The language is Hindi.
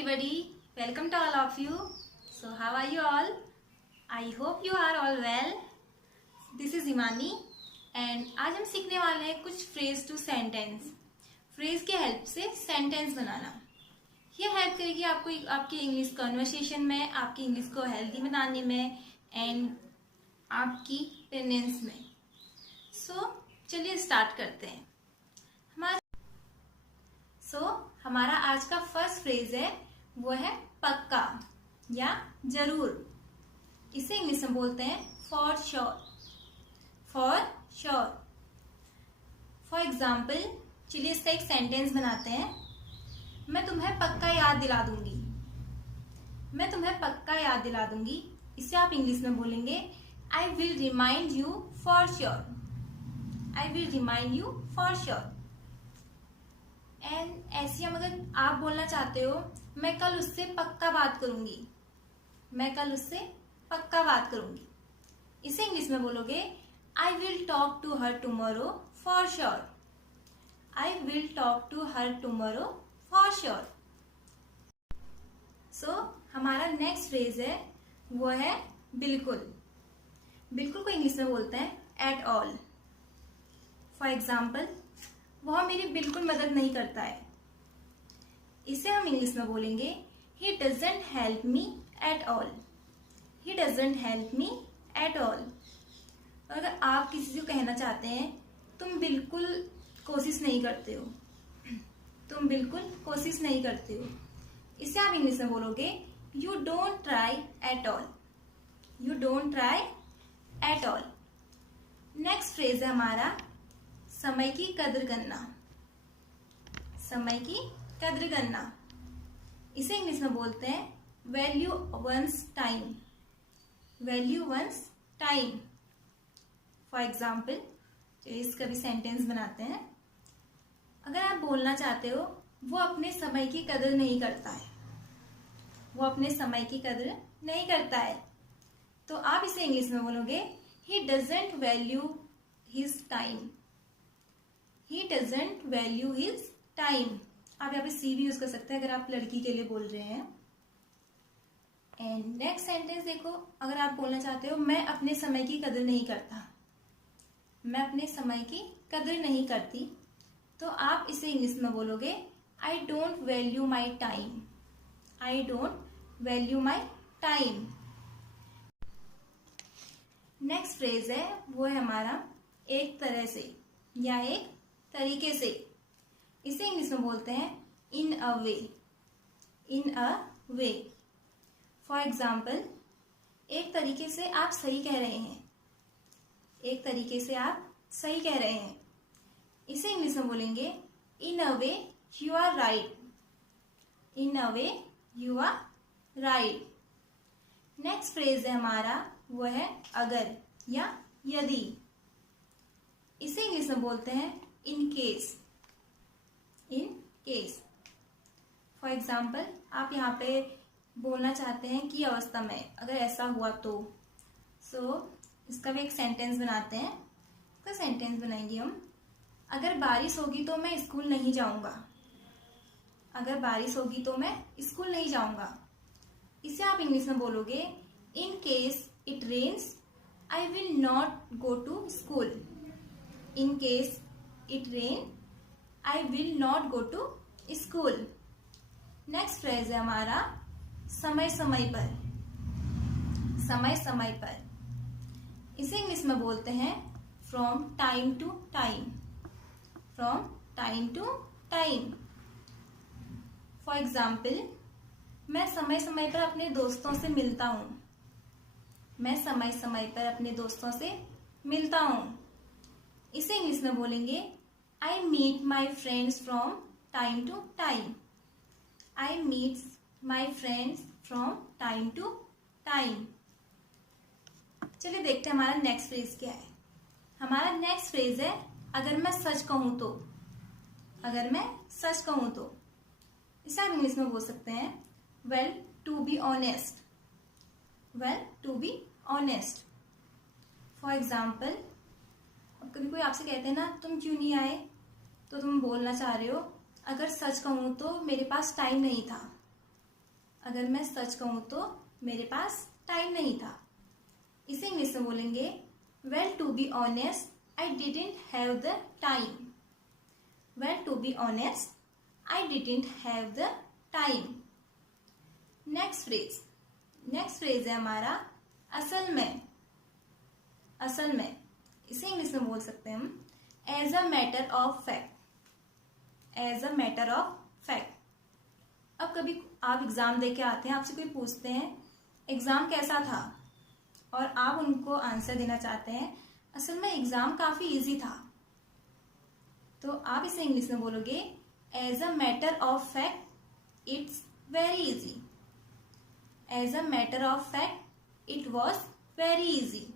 everybody, welcome to all of you. So how are you all? I hope you are all well. This is Imani and आज हम सीखने वाले हैं कुछ फ्रेज टू सेंटेंस। फ्रेज के हेल्प से सेंटेंस बनाना। ये हेल्प करेगी आपको आपकी इंग्लिश कन्वर्सेशन में, आपकी इंग्लिश को हेल्दी बनाने में एंड आपकी प्रोनाउंस में। सो चलिए स्टार्ट करते हैं। हमारा आज का फर्स्ट फ्रेज है वो है पक्का या जरूर। इसे इंग्लिश में बोलते हैं for sure. For sure. For example चलिए इसका एक सेंटेंस बनाते हैं। मैं तुम्हें पक्का याद दिला दूंगी। मैं तुम्हें पक्का याद दिला दूंगी। इसे आप इंग्लिश में बोलेंगे I will remind you for sure. I will remind you for sure. And ऐसे हम अगर आप बोलना चाहते हो मैं कल उससे पक्का बात करूंगी। मैं कल उससे पक्का बात करूंगी। इसे इंग्लिश में बोलोगे I will talk to her tomorrow for sure. I will talk to her tomorrow for sure. So हमारा नेक्स्ट फ्रेज है वो है बिल्कुल। बिल्कुल को इंग्लिश में बोलते हैं एट ऑल। फॉर एग्जाम्पल वह मेरी बिल्कुल मदद नहीं करता है। इसे हम इंग्लिश में बोलेंगे he doesn't help me at all. He doesn't help me at all. अगर आप किसी को कहना चाहते हैं तुम बिल्कुल कोशिश नहीं करते हो, तुम बिल्कुल कोशिश नहीं करते हो, इसे आप इंग्लिश में बोलोगे you don't try at all. You don't try at all. Next phrase है हमारा समय की कद्र करना। समय की कद्र करना। इसे इंग्लिश में बोलते हैं value once time. Value once time. For example इसका भी सेंटेंस बनाते हैं। अगर आप बोलना चाहते हो वो अपने समय की कद्र नहीं करता है, वो अपने समय की कद्र नहीं करता है, तो आप इसे इंग्लिश में बोलोगे he doesn't value his time. He doesn't value his time। आप यहाँ पे सी भी यूज कर सकते हैं अगर आप लड़की के लिए बोल रहे हैं। एंड नेक्स्ट सेंटेंस देखो, अगर आप बोलना चाहते हो मैं अपने समय की कदर नहीं करता, मैं अपने समय की कदर नहीं करती, तो आप इसे इंग्लिश में बोलोगे I don't value my time. I don't value my time. Next phrase है वो है हमारा एक तरह से या एक तरीके से। इसे इंग्लिश में बोलते हैं इन a way. In a way. For example एक तरीके से आप सही कह रहे हैं। एक तरीके से आप सही कह रहे हैं। इसे इंग्लिश में बोलेंगे in a way you are right. In a way you are right. Next phrase है हमारा वो है अगर या यदि। इसे इंग्लिश में बोलते हैं in case. In case. For example आप यहाँ पे बोलना चाहते हैं कि अवस्था में अगर ऐसा हुआ तो। इसका भी एक सेंटेंस बनाते हैं। इसका सेंटेंस बनाएंगे हम अगर बारिश होगी तो मैं स्कूल नहीं जाऊंगा। अगर बारिश होगी तो मैं स्कूल नहीं जाऊंगा। इसे आप इंग्लिश में बोलोगे in case it rains I will not go to school. In case it rain I will not go to school. Next phrase है हमारा समय समय पर। समय समय पर। इसे इंग्लिश में बोलते हैं from time to time. From time to time. For example मैं समय समय पर अपने दोस्तों से मिलता हूँ। मैं समय समय पर अपने दोस्तों से मिलता हूँ। इसे इंग्लिश में बोलेंगे I meet my friends from time to time. I meet my friends from time to time. चलिए देखते हैं हमारा नेक्स्ट फ्रेज क्या है। हमारा नेक्स्ट फ्रेज है अगर मैं सच कहूं तो। अगर मैं सच कहूं तो। इसे आप इंग्लिश में बोल सकते हैं well to be honest. Well to be honest. For example कभी कोई आपसे कहते हैं ना तुम क्यों नहीं आए, तो तुम बोलना चाह रहे हो अगर सच कहूं तो मेरे पास टाइम नहीं था। अगर मैं सच कहूँ तो मेरे पास टाइम नहीं था। इसे इंग्लिश में बोलेंगे well to be honest I didn't have the time. Well to be honest I didn't have the time. Next phrase है हमारा असल में। असल में इसे इंग्लिश में बोल सकते हैं हम as a matter of fact. As a matter of fact. अब कभी आप एग्जाम दे के आते हैं, आपसे कोई पूछते हैं एग्जाम कैसा था और आप उनको आंसर देना चाहते हैं असल में एग्जाम काफी इजी था, तो आप इसे इंग्लिश में बोलोगे as a matter of fact it's very easy. As a matter of fact it was very easy.